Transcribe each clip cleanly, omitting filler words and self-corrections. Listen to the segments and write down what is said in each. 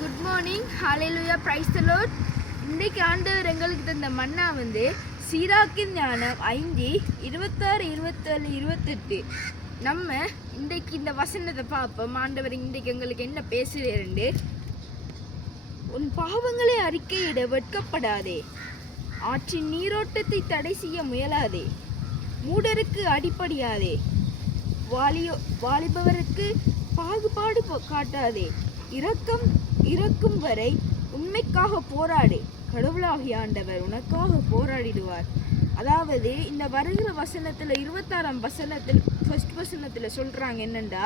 Good morning, hallelujah, praise the Lord. இன்றைக்கு ஆண்டவர் எங்களுக்கு தந்த மன்னா சீராக்கின் ஞானம் 5:26-27-28. நம்ம இன்றைக்கு இந்த வசனத்தை பார்ப்போம். ஆண்டவர் இன்றைக்கு எங்களுக்கு என்ன பேசுகிறேன். உன் பாவங்களை அறிக்கையிட வெட்கப்படாதே, ஆற்றின் நீரோட்டத்தை தடை செய்ய முயலாதே, மூடருக்கு அடிப்படையாதே, வாலிபவருக்கு பாகுபாடு காட்டாதே, இறக்கும் வரை உண்மைக்காக போராடு, கடவுளாகிய ஆண்டவர் உனக்காக போராடிடுவார். அதாவது இந்த வருகிற வசனத்துல 26ஆம் வசனத்தில் ஃபர்ஸ்ட் வசனத்துல சொல்றாங்க என்னண்டா,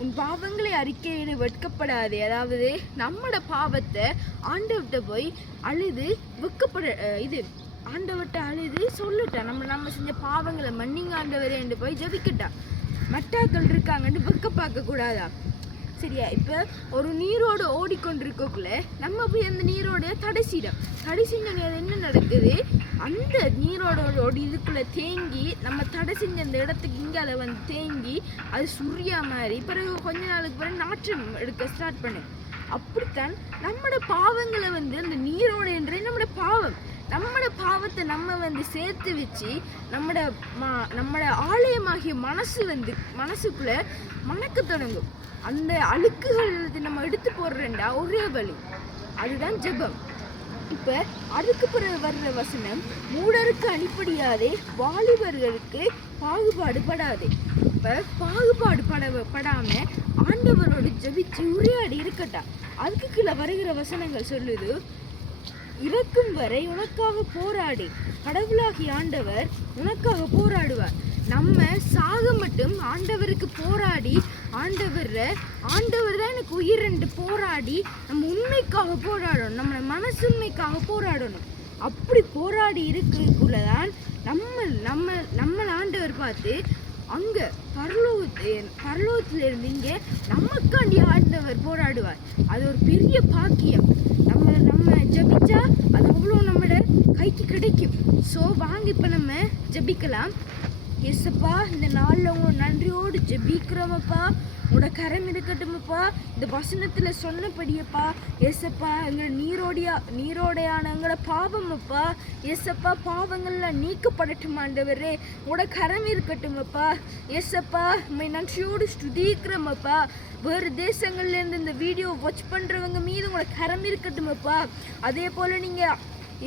உன் பாவங்களை அறிக்கையிட வெட்கப்படாதே. அதாவது நம்மட பாவத்தை ஆண்டவர்கிட்ட போய் அழுது ஆண்டவர்கிட்ட அழுது சொல்லிட்டா, நம்ம செஞ்ச பாவங்களை மன்னிங்க ஆண்டவரே என்று போய் ஜபிக்கிட்டா. மட்டாக்கள் இருக்காங்கன்னு வெக்க பார்க்க கூடாதா? சரியா? இப்போ ஒரு நீரோடு ஓடிக்கொண்டிருக்கக்குள்ள நம்ம போய் அந்த நீரோடைய தடை செஞ்ச என்ன நடக்குது, அந்த நீரோட இதுக்குள்ள தேங்கி நம்ம தடை செஞ்ச அந்த இடத்துக்கு இங்கே அதை தேங்கி அது சுரியா மாதிரி பிறகு கொஞ்ச நாளுக்கு பிறகு நாற்றம் எடுக்க ஸ்டார்ட் பண்ணு. அப்படித்தான் நம்மட பாவங்களை அந்த நீரோட என்ற நம்மட பாவத்தை நம்ம சேர்த்து வச்சு நம்மட ஆலயமாகிய மனசுக்குள்ள மணக்க தொடங்கும். அந்த அழுக்குகள் நம்ம எடுத்து போடுறேன்டா ஒரே வழி, அதுதான் ஜெபம். இப்ப அதுக்கு பிறகு வர்ற வசனம், மூடருக்கு அடிப்படையாதே, வாலிபர்களுக்கு பாகுபாடு படாதே. இப்ப பாகுபாடு படாம ஆண்டவரோடு ஜெபிச்சு உரையாடி இருக்கட்டா. அதுக்கு கீழே வருகிற வசனங்கள் சொல்லுது, இறக்கும் வரை உனக்காக போராடி, கடவுளாகிய ஆண்டவர் உனக்காக போராடுவார். நம்ம சாக மட்டும் ஆண்டவருக்கு போராடி, ஆண்டவர் தான் எனக்கு உயிர் என்று போராடி நம்ம உண்மைக்காக போராடணும், நம்ம மனசு உண்மைக்காக போராடணும். அப்படி போராடி இருக்கிறதுக்குள்ளதான் நம்ம ஆண்டவர் பார்த்து அங்க பரலோகத்துல இருந்து இங்க நமக்காண்டி ஆண்டவர் போராடுவார். அது ஒரு பெரிய பாக்கியம். நம்ம ஜபிச்சா அது அவ்வளோ நம்மளோட கைக்கு கிடைக்கும். ஸோ வாங்க இப்ப நம்ம ஜபிக்கலாம். ஏசப்பா, இந்த நாளில் உங்க நன்றியோடு ஜெபிக்கிறோமப்பா, உங்களோட கரம் இருக்கட்டுமப்பா. இந்த வசனத்துல சொன்னபடியப்பா ஏசப்பா, எங்களை நீரோடையான எங்களோட பாவமப்பா ஏசப்பா, பாவங்கள்லாம் நீக்கப்படட்டும் ஆண்டவரே. உங்களோட கரம் இருக்கட்டுமப்பா ஏசப்பா, உண்மை நன்றியோடு ஸ்துதிக்கிறோமப்பா. வேறு தேசங்கள்ல இருந்து இந்த வீடியோ வாட்ச் பண்றவங்க மீது உங்களோட கரம் இருக்கட்டுமப்பா. அதே போல நீங்க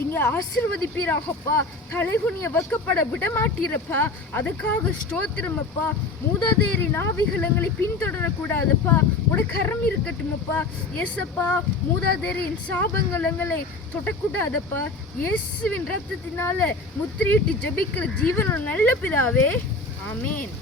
இங்க ஆசீர்வதிப்பீராகப்பா. தலைகுனிய வைக்கப்பட விடமாட்டீரப்பா. அதுக்காக ஸ்தோத்திரமப்பா. மூதாதையரின் ஆவிகள் எங்களை பின்தொடரக்கூடாதுப்பா. உட கரம் இருக்கட்டுமப்பா ஏசப்பா. மூதாதையரின் சாபங்கள் எங்களை தொடக்கூடாதப்பா. இயேசுவின் ரத்தத்தினால முத்திரையிட்டு ஜெபிக்கிற ஜீவனோட நல்ல பிதாவே, ஆமேன்.